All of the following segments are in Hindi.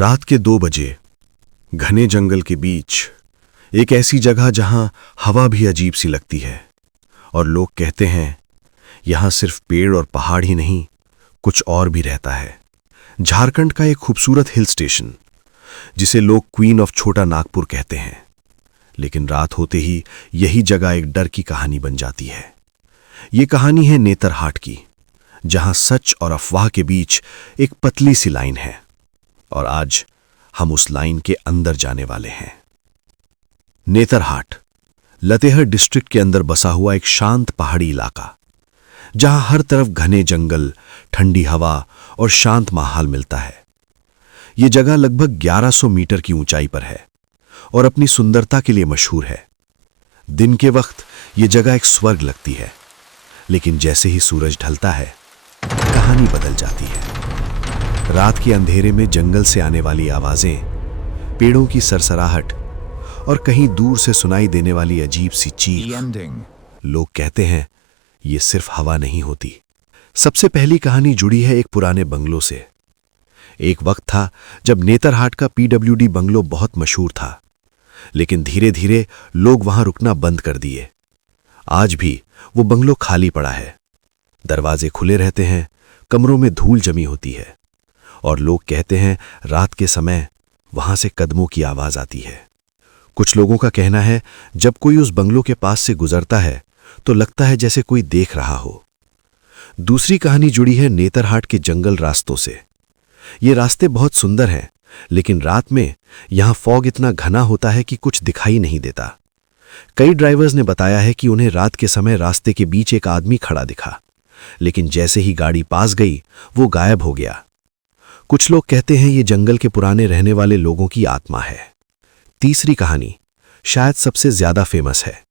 रात के 2 बजे घने जंगल के बीच एक ऐसी जगह जहां हवा भी अजीब सी लगती है और लोग कहते हैं यहां सिर्फ पेड़ और पहाड़ ही नहीं, कुछ और भी रहता है। झारखंड का एक खूबसूरत हिल स्टेशन जिसे लोग क्वीन ऑफ छोटा नागपुर कहते हैं, लेकिन रात होते ही यही जगह एक डर की कहानी बन जाती है। ये कहानी है नेतरहाट की, जहां सच और अफवाह के बीच एक पतली सी लाइन है, और आज हम उस लाइन के अंदर जाने वाले हैं। नेतरहाट लतेहर डिस्ट्रिक्ट के अंदर बसा हुआ एक शांत पहाड़ी इलाका, जहां हर तरफ घने जंगल, ठंडी हवा और शांत माहौल मिलता है। यह जगह लगभग 1100 मीटर की ऊंचाई पर है और अपनी सुंदरता के लिए मशहूर है। दिन के वक्त यह जगह एक स्वर्ग लगती है, लेकिन जैसे ही सूरज ढलता है कहानी बदल जाती है। रात के अंधेरे में जंगल से आने वाली आवाजें, पेड़ों की सरसराहट और कहीं दूर से सुनाई देने वाली अजीब सी चीख। लोग कहते हैं ये सिर्फ हवा नहीं होती। सबसे पहली कहानी जुड़ी है एक पुराने बंगलों से। एक वक्त था जब नेतरहाट का पीडब्ल्यूडी बंगलो बहुत मशहूर था, लेकिन धीरे धीरे लोग वहां रुकना बंद कर दिए। आज भी वो बंगलो खाली पड़ा है। दरवाजे खुले रहते हैं, कमरों में धूल जमी होती है और लोग कहते हैं रात के समय वहां से कदमों की आवाज आती है। कुछ लोगों का कहना है जब कोई उस बंगलों के पास से गुजरता है तो लगता है जैसे कोई देख रहा हो। दूसरी कहानी जुड़ी है नेतरहाट के जंगल रास्तों से। ये रास्ते बहुत सुंदर हैं, लेकिन रात में यहां फॉग इतना घना होता है कि कुछ दिखाई नहीं देता। कई ड्राइवर्स ने बताया है कि उन्हें रात के समय रास्ते के बीच एक आदमी खड़ा दिखा, लेकिन जैसे ही गाड़ी पास गई वो गायब हो गया। कुछ लोग कहते हैं ये जंगल के पुराने रहने वाले लोगों की आत्मा है। तीसरी कहानी शायद सबसे ज्यादा फेमस है।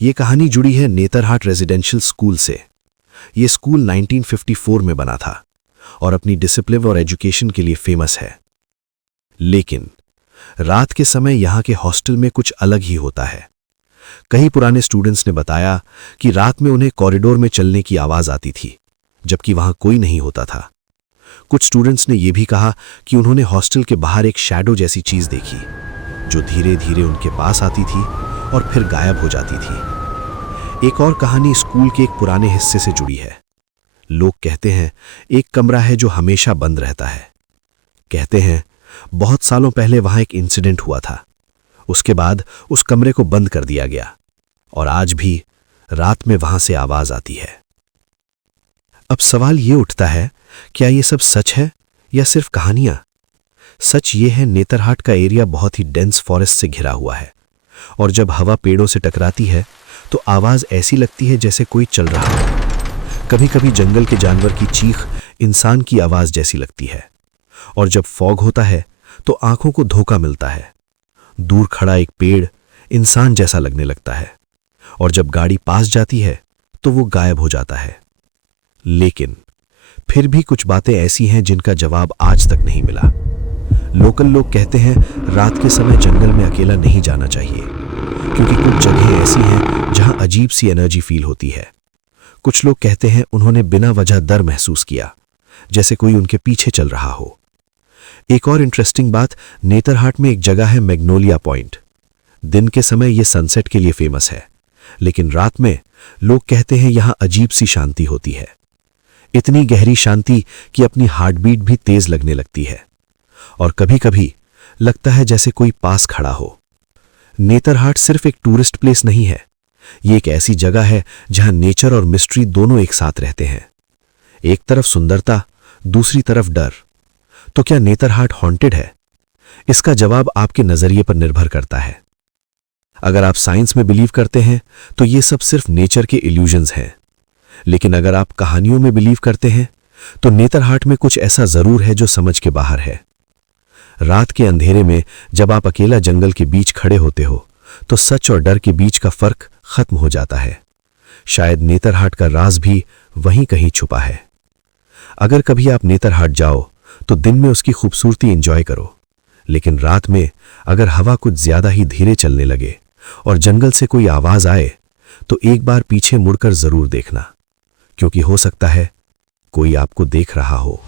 ये कहानी जुड़ी है नेतरहाट रेजिडेंशियल स्कूल से। ये स्कूल 1954 में बना था और अपनी डिसिप्लिन और एजुकेशन के लिए फेमस है। लेकिन रात के समय यहां के हॉस्टल में कुछ अलग ही होता है। कई पुराने स्टूडेंट्स ने बताया कि रात में उन्हें कॉरिडोर में चलने की आवाज आती थी, जबकि वहां कोई नहीं होता था। कुछ स्टूडेंट्स ने यह भी कहा कि उन्होंने हॉस्टल के बाहर एक शैडो जैसी चीज देखी, जो धीरे धीरे उनके पास आती थी और फिर गायब हो जाती थी। एक और कहानी स्कूल के एक पुराने हिस्से से जुड़ी है। लोग कहते हैं एक कमरा है जो हमेशा बंद रहता है। कहते हैं बहुत सालों पहले वहां एक इंसिडेंट हुआ था। उसके बाद उस कमरे को बंद कर दिया गया और आज भी रात में वहां से आवाज आती है। अब सवाल ये उठता है, क्या ये सब सच है या सिर्फ कहानियां? सच ये है, नेतरहाट का एरिया बहुत ही डेंस फॉरेस्ट से घिरा हुआ है और जब हवा पेड़ों से टकराती है तो आवाज ऐसी लगती है जैसे कोई चल रहा हो। कभी कभी जंगल के जानवर की चीख इंसान की आवाज जैसी लगती है, और जब फॉग होता है तो आंखों को धोखा मिलता है। दूर खड़ा एक पेड़ इंसान जैसा लगने लगता है और जब गाड़ी पास जाती है तो वो गायब हो जाता है। लेकिन फिर भी कुछ बातें ऐसी हैं जिनका जवाब आज तक नहीं मिला। लोकल लोग कहते हैं रात के समय जंगल में अकेला नहीं जाना चाहिए, क्योंकि कुछ जगहें ऐसी हैं जहां अजीब सी एनर्जी फील होती है। कुछ लोग कहते हैं उन्होंने बिना वजह डर महसूस किया, जैसे कोई उनके पीछे चल रहा हो। एक और इंटरेस्टिंग बात, नेतरहाट में एक जगह है मैग्नोलिया पॉइंट। दिन के समय यह सनसेट के लिए फेमस है, लेकिन रात में लोग कहते हैं यहां अजीब सी शांति होती है। इतनी गहरी शांति कि अपनी हार्टबीट भी तेज लगने लगती है और कभी कभी लगता है जैसे कोई पास खड़ा हो। नेतरहाट सिर्फ एक टूरिस्ट प्लेस नहीं है, ये एक ऐसी जगह है जहां नेचर और मिस्ट्री दोनों एक साथ रहते हैं। एक तरफ सुंदरता, दूसरी तरफ डर। तो क्या नेतरहाट हॉन्टेड है? इसका जवाब आपके नजरिए पर निर्भर करता है। अगर आप साइंस में बिलीव करते हैं तो ये सब सिर्फ नेचर के इल्यूजन्स हैं, लेकिन अगर आप कहानियों में बिलीव करते हैं तो नेतरहाट में कुछ ऐसा जरूर है जो समझ के बाहर है। रात के अंधेरे में जब आप अकेला जंगल के बीच खड़े होते हो तो सच और डर के बीच का फर्क खत्म हो जाता है। शायद नेतरहाट का राज भी वहीं कहीं छुपा है। अगर कभी आप नेतरहाट जाओ तो दिन में उसकी खूबसूरती एंजॉय करो, लेकिन रात में अगर हवा कुछ ज्यादा ही धीरे चलने लगे और जंगल से कोई आवाज आए तो एक बार पीछे मुड़कर जरूर देखना, क्योंकि हो सकता है कोई आपको देख रहा हो।